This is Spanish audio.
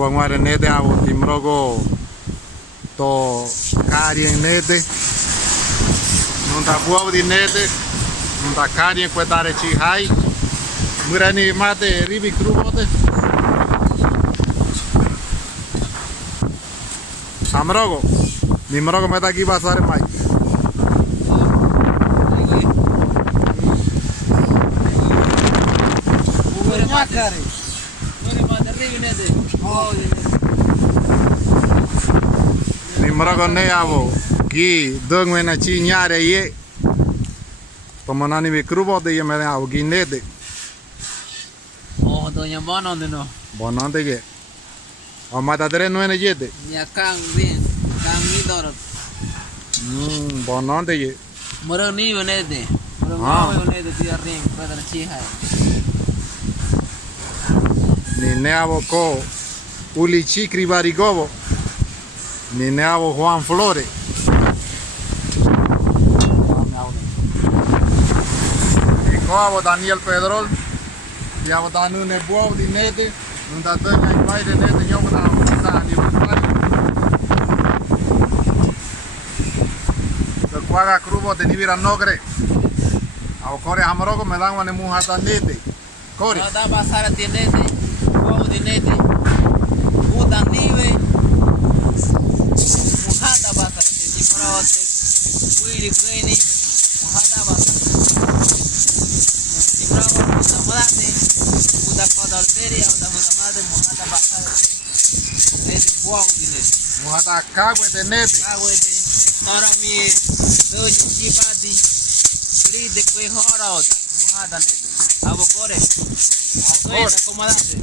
Buangware nete abo timrogo to karien nete. Nunta buav di nete. Nunta karien kwetare chihai. Murani mate ribi krubote. Amrogo. Nimrogo meta aquí pasar mai. Nimrogo ne avo. Gi dongwe na chi nyare ye. Pamanani bi krubote ye mele avo gi nete. Oh, doña Bono de no. Bonante ye. O mata tre nuene yete. Ya kang bien, kang ni dorot. Bonante ye. Moro ni bonete. Moro bonete tía ring para chija. Ni neavo ko Uli Chikri Barigobo. Ni neavo Juan Flores. Ni koavo Daniel Pedrol. Diavo danu ne buavo di nete. Non da tanya in paide nete nyomo na mata ni pai. So kwaga krubo de nibira nogre. Au kore hamrogo me dan wane muhata nete. Kore. No da pasar ti nete. Buavo di nete. Udan nive. Muhata pasar ti si moro otro. Wiri kweni. Muhata pasar. Si moro otro mudate. Uda kodal teri uda mudamade muhata pasar ti. Nete buavo di nete. Muhata kagwe de nete. Kagwe de. Tora mi doña chibadi. Li de kwe hora oda. Muhata nete. Abo kore. Soy acomodate.